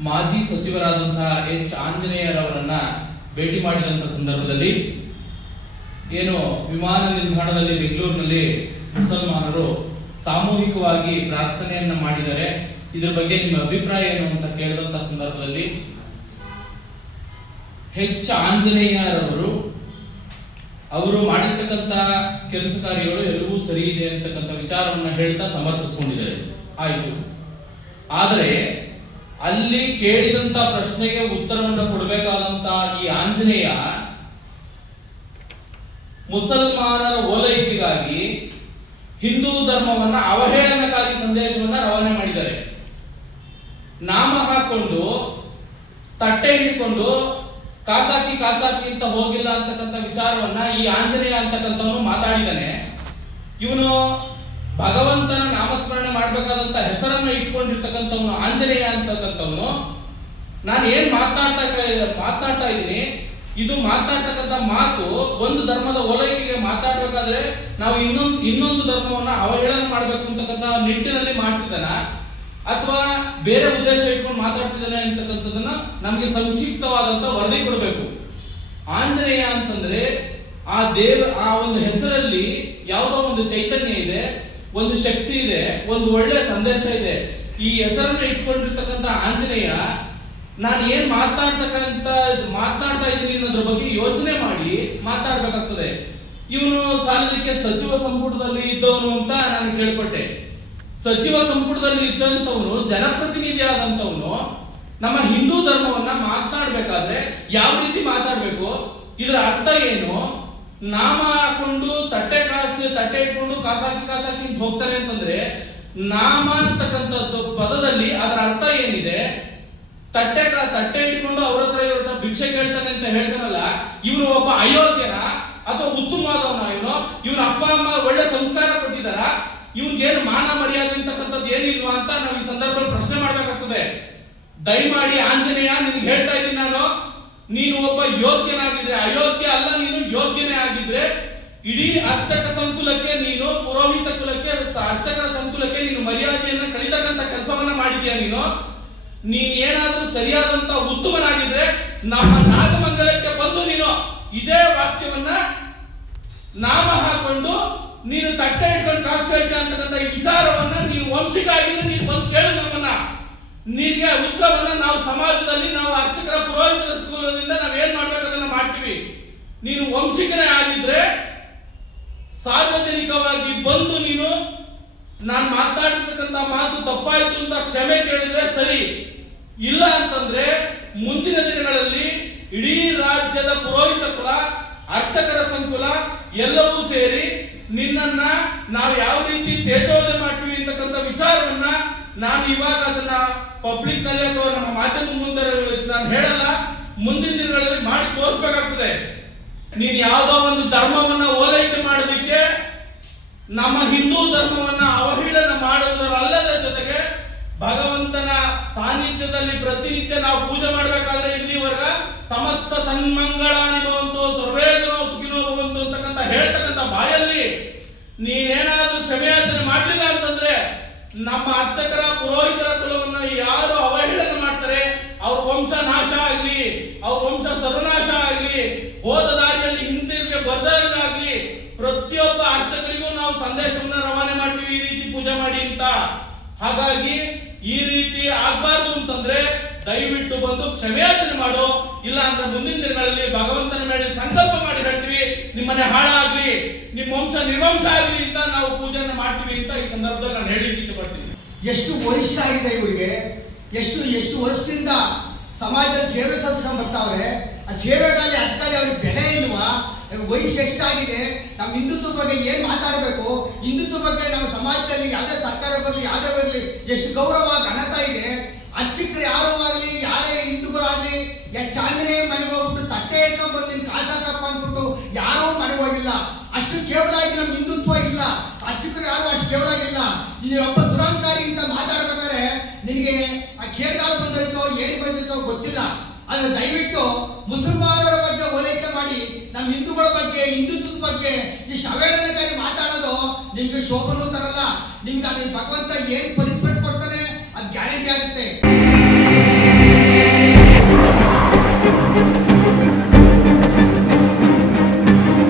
ಮಾಜಿ ಸಚಿವರಾದಂತಹ ಎಚ್. ಆಂಜನೇಯರವರನ್ನ ಭೇಟಿ ಮಾಡಿದಂತ ಸಂದರ್ಭದಲ್ಲಿ ಏನು ವಿಮಾನ ನಿಲ್ದಾಣದಲ್ಲಿ ಬೆಂಗಳೂರಿನಲ್ಲಿ ಮುಸಲ್ಮಾನರು ಸಾಮೂಹಿಕವಾಗಿ ಪ್ರಾರ್ಥನೆಯನ್ನ ಮಾಡಿದರೆ ಇದರ ಬಗ್ಗೆ ನಿಮ್ಮ ಅಭಿಪ್ರಾಯ ಏನು ಅಂತ ಕೇಳಿದಂತ ಸಂದರ್ಭದಲ್ಲಿ ಹೆಚ್ ಆಂಜನೇಯರವರು ಅವರು ಮಾಡಿರ್ತಕ್ಕಂಥ ಕೆಲಸ ಕಾರ್ಯಗಳು ಎಲ್ಲವೂ ಸರಿ ಇದೆ ಅಂತಕ್ಕಂಥ ವಿಚಾರವನ್ನ ಹೇಳ್ತಾ ಸಮರ್ಥಿಸ್ಕೊಂಡಿದ್ದಾರೆ. ಆಯ್ತು. ಆದರೆ ಅಲ್ಲಿ ಕೇಳಿದಂತ ಪ್ರಶ್ನೆಗೆ ಉತ್ತರವನ್ನು ಕೊಡಬೇಕಾದಂತ ಈ ಆಂಜನೇಯ ಮುಸಲ್ಮಾನರ ಓಲೈಕೆಗಾಗಿ ಹಿಂದೂ ಧರ್ಮವನ್ನ ಅವಹೇಳನಕಾರಿ ಸಂದೇಶವನ್ನ ರವಾನೆ ಮಾಡಿದ್ದಾರೆ. ನಾಮ ಹಾಕೊಂಡು ತಟ್ಟೆ ಹಿಡ್ಕೊಂಡು, ಕಾಸಾಕಿ ಕಾಸಾಕಿ ಅಂತ ಹೋಗಿಲ್ಲ ಅಂತಕ್ಕಂಥ ವಿಚಾರವನ್ನ ಈ ಆಂಜನೇಯ ಅಂತಕ್ಕಂಥವನು ಮಾತಾಡಿದಾನೆ ಇವನು ಭಗವಂತನ ನಾಮಸ್ಮರಣೆ ಮಾಡಬೇಕಾದಂತ ಹೆಸರನ್ನ ಇಟ್ಕೊಂಡಿರ್ತಕ್ಕಂಥವನು, ಆಂಜನೇಯ ಅಂತಕ್ಕಂಥವನು, ನಾನು ಏನ್ ಮಾತನಾಡ್ತಾ ಮಾತನಾಡ್ತಾ ಇದ್ದೀನಿ, ಇದು ಮಾತನಾಡ್ತಕ್ಕಂಥ ಮಾತು ಒಂದು ಧರ್ಮದ ಓಲೈಕೆಗೆ ಮಾತಾಡ್ಬೇಕಾದ್ರೆ ನಾವು ಇನ್ನೊಂದು ಇನ್ನೊಂದು ಧರ್ಮವನ್ನ ಅವಹೇಳನ ಮಾಡಬೇಕು ಅಂತಕ್ಕಂಥ ನಿಟ್ಟಿನಲ್ಲಿ ಮಾಡ್ತಿದ್ದಾನ, ಅಥವಾ ಬೇರೆ ಉದ್ದೇಶ ಇಟ್ಕೊಂಡು ಮಾತಾಡ್ತಿದ್ದಾನೆ ಅಂತಕ್ಕಂಥದ್ದನ್ನ ನಮಗೆ ಸಂಕ್ಷಿಪ್ತವಾದಂತ ವರದಿ ಕೊಡಬೇಕು. ಆಂಜನೇಯ ಅಂತಂದ್ರೆ ಆ ದೇವ, ಆ ಒಂದು ಹೆಸರಲ್ಲಿ ಯಾವುದೋ ಒಂದು ಚೈತನ್ಯ ಇದೆ ಒಂದು ಶಕ್ತಿ ಇದೆ, ಒಂದು ಒಳ್ಳೆ ಸಂದೇಶ ಇದೆ. ಈ ಹೆಸರನ್ನು ಇಟ್ಕೊಂಡಿರ್ತಕ್ಕಂಥ ಆಂಜನೇಯ ನಾನು ಏನ್ ಮಾತನಾಡ್ತಕ್ಕಂತ ಮಾತಾಡ್ತಾ ಇದ್ದೀನಿ ಅನ್ನೋದ್ರ ಬಗ್ಗೆ ಯೋಚನೆ ಮಾಡಿ ಮಾತಾಡ್ಬೇಕಾಗ್ತದೆ. ಇವನು ಸಾಲದಕ್ಕೆ ಸಚಿವ ಸಂಪುಟದಲ್ಲಿ ಇದ್ದವನು ಅಂತ ನಾನು ಕೇಳ್ಪಟ್ಟೆ. ಸಚಿವ ಸಂಪುಟದಲ್ಲಿ ಇದ್ದಂತವನು ಜನಪ್ರತಿನಿಧಿ ಆದಂತವನು ನಮ್ಮ ಹಿಂದೂ ಧರ್ಮವನ್ನ ಮಾತನಾಡ್ಬೇಕಾದ್ರೆ ಯಾವ ರೀತಿ ಮಾತಾಡ್ಬೇಕು? ಇದರ ಅರ್ಥ ಏನು? ನಾಮ ಹಾಕೊಂಡು ತಟ್ಟೆ ಕಾಸು ತಟ್ಟೆ ಇಟ್ಕೊಂಡು ಕಾಸಾಕಿ ಕಾಸಾಕಿ ಹೋಗ್ತಾರೆ ಅಂತಂದ್ರೆ ನಾಮ ಅಂತಕ್ಕಂಥದ್ದು ಪದದಲ್ಲಿ ಅದರ ಅರ್ಥ ಏನಿದೆ? ತಟ್ಟೆ ತಟ್ಟೆ ಹಿಡ್ಕೊಂಡು ಅವ್ರ ಹತ್ರ ಇವ್ರ ಹತ್ರ ಭಿಕ್ಷೆ ಕೇಳ್ತಾನೆ ಅಂತ ಹೇಳ್ತಾನಲ್ಲ ಇವನು ಒಬ್ಬ ಅಯೋಗ್ಯನ ಅಥವಾ ಉತ್ತಮವಾದವನ ಇವನು? ಇವನ ಅಪ್ಪ, ಅಮ್ಮ ಒಳ್ಳೆ ಸಂಸ್ಕಾರ ಕೊಟ್ಟಿದಾರ ಇವನ್ಗೇನು ಮಾನ ಮರ್ಯಾದೆ ಅಂತಕ್ಕಂಥದ್ದು ಏನಿಲ್ವಾ ಅಂತ ನಾವು ಈ ಸಂದರ್ಭದಲ್ಲಿ ಪ್ರಶ್ನೆ ಮಾಡ್ಬೇಕಾಗ್ತದೆ. ದಯಮಾಡಿ ಆಂಜನೇಯ, ನಿನ್ಗೆ ಹೇಳ್ತಾ ಇದ್ದೀನಿ ನಾನು. ನೀನು ಒಬ್ಬ ಯೋಗ್ಯನಾಗಿದ್ರೆ, ಅಯೋಗ್ಯ ಅಲ್ಲ, ನೀನು ಯೋಗ್ಯನೇ ಆಗಿದ್ರೆ, ಇಡೀ ಅರ್ಚಕ ಸಂಕುಲಕ್ಕೆ ನೀನು, ಪುರೋಹಿತ ಕುಲಕ್ಕೆ, ಅರ್ಚಕರ ಸಂಕುಲಕ್ಕೆ ನೀನು ಮರ್ಯಾದೆಯನ್ನು ಕಳಿತಕ್ಕಂಥ ಕೆಲಸವನ್ನ ಮಾಡಿದ್ಯಾ ನೀನು? ನೀನ್ ಏನಾದ್ರೂ ಸರಿಯಾದಂತ ಉತ್ತಮನಾಗಿದ್ರೆ, ನಮ್ಮ ನಾಗಮಂಗಲಕ್ಕೆ ಬಂದು ನೀನು ಇದೇ ವಾಕ್ಯವನ್ನ ನಾಮ ಹಾಕೊಂಡು ನೀನು ತಟ್ಟೆ ಇಟ್ಕೊಂಡು ಕಾಸು ಕೇಳ್ತಾ ಅಂತಕ್ಕಂಥ ವಿಚಾರವನ್ನ ನೀನು ವಂಶಿಕ ಆಗಿದ್ರೆ ನೀನು ಬಂದು ನಿನ್ಗೆ ಉತ್ತರವನ್ನ ನಾವು ಸಮಾಜದಲ್ಲಿ ನಾವು ಅರ್ಚಕರ ಪುರೋಹಿತರ ಸ್ಕೂಲದಿಂದ ನಾವು ಏನ್ ಮಾಡ್ಬೇಕು ಅದನ್ನ ಮಾಡ್ತೀವಿ. ನೀನು ವಂಶಿಕನೇ ಆಗಿದ್ರೆ ಸಾರ್ವಜನಿಕವಾಗಿ ಬಂದು ನೀನು ನಾನು ಮಾತಾಡ್ತಕ್ಕಂತ ಮಾತು ತಪ್ಪಾಯ್ತು ಅಂತ ಕ್ಷಮೆ ಕೇಳಿದ್ರೆ ಸರಿ. ಇಲ್ಲ ಅಂತಂದ್ರೆ ಮುಂದಿನ ದಿನಗಳಲ್ಲಿ ಇಡೀ ರಾಜ್ಯದ ಪುರೋಹಿತ ಕುಲ, ಅರ್ಚಕರ ಸಂಕುಲ ಎಲ್ಲವೂ ಸೇರಿ ನಿನ್ನನ್ನ ನಾವು ಯಾವ ರೀತಿ ಅಂತಕ್ಕಂಥ ವಿಚಾರವನ್ನ ನಾನು ಇವಾಗ ಅದನ್ನ ಪಬ್ಲಿಕ್ನಲ್ಲಿ ಅಥವಾ ನಮ್ಮ ಮಾಧ್ಯಮ ಮುಂದೆ ನಾನು ಹೇಳಲ್ಲ, ಮುಂದಿನ ದಿನಗಳಲ್ಲಿ ಮಾಡಿ ತೋರಿಸ್ಬೇಕಾಗ್ತದೆ. ನೀನ್ ಯಾವುದೋ ಒಂದು ಧರ್ಮವನ್ನ ಓಲೈಕೆ ಮಾಡೋದಕ್ಕೆ, ನಮ್ಮ ಹಿಂದೂ ಧರ್ಮವನ್ನ ಅವಹೇಳನ ಮಾಡುವುದರಲ್ಲದ ಜೊತೆಗೆ ಭಗವಂತನ ಸಾನ್ನಿಧ್ಯದಲ್ಲಿ ಪ್ರತಿನಿತ್ಯ ನಾವು ಪೂಜೆ ಮಾಡಬೇಕಾದ್ರೆ ಇಲ್ಲಿವರೆಗ ಸಮಸ್ತ ಸನ್ಮಂಗಳ ಭವಂತು ಸರ್ವೇದನೋ ಸುಖಿನೋ ಭವಂತು ಅಂತಕ್ಕಂಥ ಹೇಳ್ತಕ್ಕಂಥ ಬಾಯಲ್ಲಿ ನೀನೇನ ನಮ್ಮ ಅರ್ಚಕರ ಪುರೋಹಿತರ ಕುಲವನ್ನ ಯಾರು ಅವಹೇಳನ ಮಾಡ್ತಾರೆ, ಅವ್ರ ವಂಶ ನಾಶ ಆಗ್ಲಿ, ಅವ್ರ ವಂಶ ಸರ್ವನಾಶ ಆಗ್ಲಿ, ಹೋದ ದಾರಿಯಲ್ಲಿ ಹಿಂದಿರುಗಿ ಬರ್ದಾಗಲಿ ಪ್ರತಿಯೊಬ್ಬ ಅರ್ಚಕರಿಗೂ ನಾವು ಸಂದೇಶವನ್ನ ರವಾನೆ ಮಾಡ್ತೀವಿ, ಈ ರೀತಿ ಪೂಜೆ ಮಾಡಿ ಅಂತ. ಹಾಗಾಗಿ ಈ ರೀತಿ ಆಗ್ಬಾರ್ದು ಅಂತಂದ್ರೆ ದಯವಿಟ್ಟು ಬಂದು ಕ್ಷಮೆಯಾಚನೆ ಮಾಡು ಇಲ್ಲ ಅಂದ್ರೆ ಮುಂದಿನ ದಿನಗಳಲ್ಲಿ ಭಗವಂತನ ಮೇಲೆ ಸಂಕಲ್ಪ ಮಾಡಿ ಹೇಳ್ತೀವಿ, ನಿಮ್ಮನೆ ಹಾಳಾಗ್ಲಿ, ನಿಮ್ಮ ವಂಶ ನಿರ್ವಂಶ ಆಗ್ಲಿ ಅಂತ ನಾವು ಪೂಜೆಯನ್ನು ಮಾಡ್ತೀವಿ ಅಂತ ಈ ಸಂದರ್ಭದಲ್ಲಿ ನಾನು ಎಷ್ಟು ವಯಸ್ಸಾಗಿದೆ ಇವರಿಗೆ? ಎಷ್ಟು ಎಷ್ಟು ವರ್ಷದಿಂದ ಸಮಾಜದಲ್ಲಿ ಸೇವೆ ಸಲ್ಲಿಸ್ಕೊಂಡು ಬರ್ತಾವ್ರೆ? ಆ ಸೇವೆಗಾಗಿ ಅರ್ಥದಲ್ಲಿ ಅವ್ರಿಗೆ ಬೆಲೆ ಇಲ್ವಾ? ವಯಸ್ಸು ಎಷ್ಟಾಗಿದೆ? ನಮ್ಮ ಹಿಂದುತ್ವ ಬಗ್ಗೆ ಏನು ಮಾತಾಡಬೇಕು? ಹಿಂದುತ್ವ ಬಗ್ಗೆ ನಮ್ಮ ಸಮಾಜದಲ್ಲಿ ಯಾವುದೇ ಸರ್ಕಾರ ಬರಲಿ, ಯಾವುದೇ ಬರಲಿ, ಎಷ್ಟು ಗೌರವ, ಘನತ ಇದೆ. ಅಚ್ಚಿಕ್ಕರು ಯಾರೋ ಆಗಲಿ, ಯಾರೇ ಹಿಂದೂಗಳಾಗಲಿ ಆಂಜನೇಯ ಮನೆಗೆ ಹೋಗ್ಬಿಟ್ಟು ತಟ್ಟೆ ಇಟ್ಕೊಂಡು ಬಂದು ನಿನ್ ಕಾಸಾಕಪ್ಪ ಅಂದ್ಬಿಟ್ಟು ಯಾರೂ ಮನೆಗೆ ಹೋಗಿಲ್ಲ. ಅಷ್ಟು ಕೇವಲ ಆಗಿ ನಮ್ಮ ಹಿಂದುತ್ವ ಇಲ್ಲ. ಅಚ್ಚಿಕ್ಕರು ಯಾರು ಅಷ್ಟು ಕೇವಲ ಆಗಿಲ್ಲ ನೀವು ಒಬ್ಬ ದುರಂಕಾರಿ ಮಾತಾಡ್ಬೇಕಾದ್ರೆ ನಿನಗೆ ಆ ಕೇಳ್ಗಾಲ ಬಂದೈತೋ ಏನ್ ಬಂದಿತ್ತೋ ಗೊತ್ತಿಲ್ಲ. ಆದ್ರೆ ದಯವಿಟ್ಟು ಮುಸಲ್ಮಾನರ ಬಗ್ಗೆ ಓಲೈಕೆ ಮಾಡಿ, ನಮ್ಮ ಹಿಂದೂಗಳ ಬಗ್ಗೆ, ಹಿಂದುತ್ವದ ಬಗ್ಗೆ ಇಷ್ಟು ಅವೇಳನಕಾರಿ ಮಾತಾಡೋದು ನಿಮ್ಗೆ ಶೋಭನೂ ತರಲ್ಲ. ನಿಮ್ಗೆ ಅದನ್ನ ಭಗವಂತ ಏನ್ ಪನಿಷ್ಮೆಂಟ್